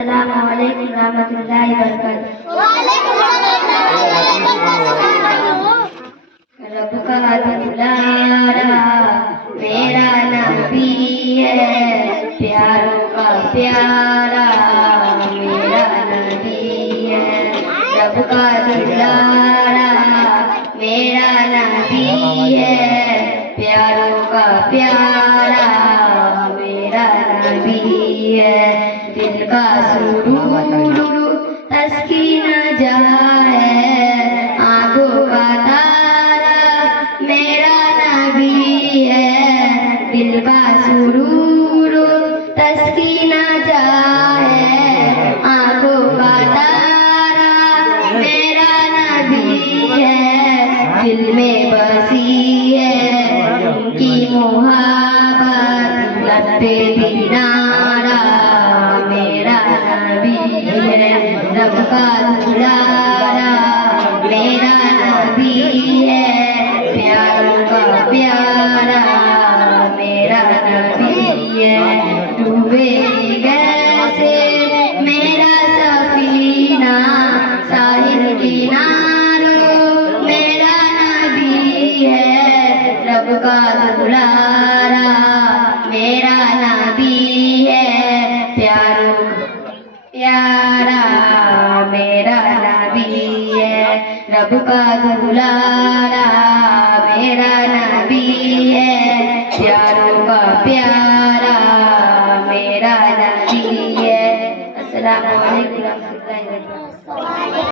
अस्सलामुअलैकुम रहमतुल्लाहि व बरकातहू। रब का दुलारा मेरा नबी है, प्यारों का प्यारा मेरा नबी है। रब का दुलारा मेरा नबी है, प्यारों का प्यारा मेरा नबी है। दिल का सुरूर तस्कीन जहाँ है, आंखों का तारा मेरा नबी है। दिल का सुरूर तस्कीन जहाँ है, आंखों का तारा मेरा नबी है। दिल में बसी है उनकी मोहब्बत, लब पे दिनारा मेरा नबी है। रब का दुलारा मेरा नबी है, प्यारों का प्यारा मेरा नबी है। डूबे कैसे मेरा सफीना साहिल किनारों मेरा नबी है। रब का दुलारा मेरा नबी है, प्यारों प्यारा मेरा नबी है। रब का दुलारा